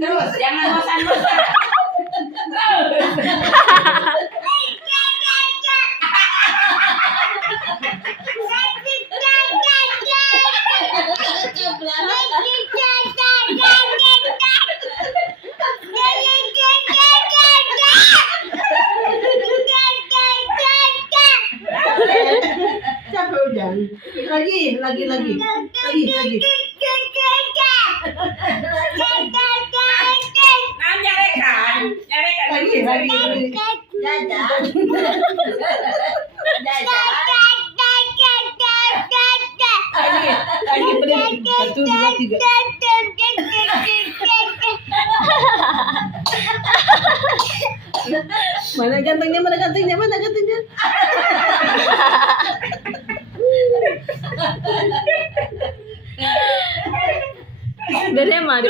Terus jangan bosan-bosan. Capek udah. Lagi. Nyarekan. Lagi. Lagi berdiri. 1, 2, 3. Mana gantengnya? Dari emang